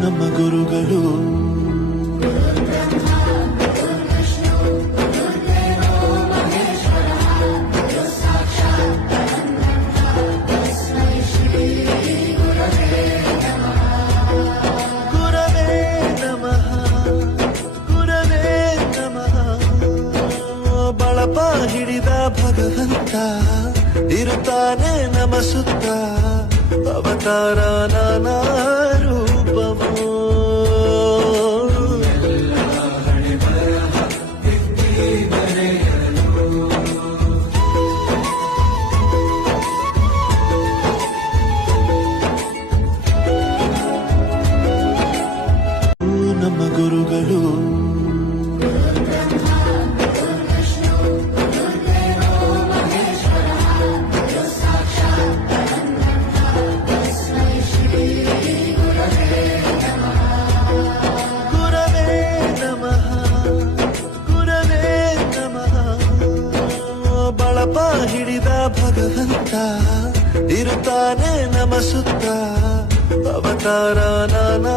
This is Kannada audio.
ನಮ್ಮ ಗುರುಗಳು ಬಳಪ ಹಿಡಿದ ಭಗವಂತ ಇರುತ್ತಾನೆ ನಮ ಸುತ್ತ ಅವತಾರ ನಾನಾ ರೂಪವೋ ನಮ್ಮ ಗುರುಗಳು ಬಳಪ ಹಿಡಿದ ಭಗವಂತ ಇರುತ್ತಾನೆ ನಮ ಸುತ್ತ ಅವತಾರ ನಾನಾ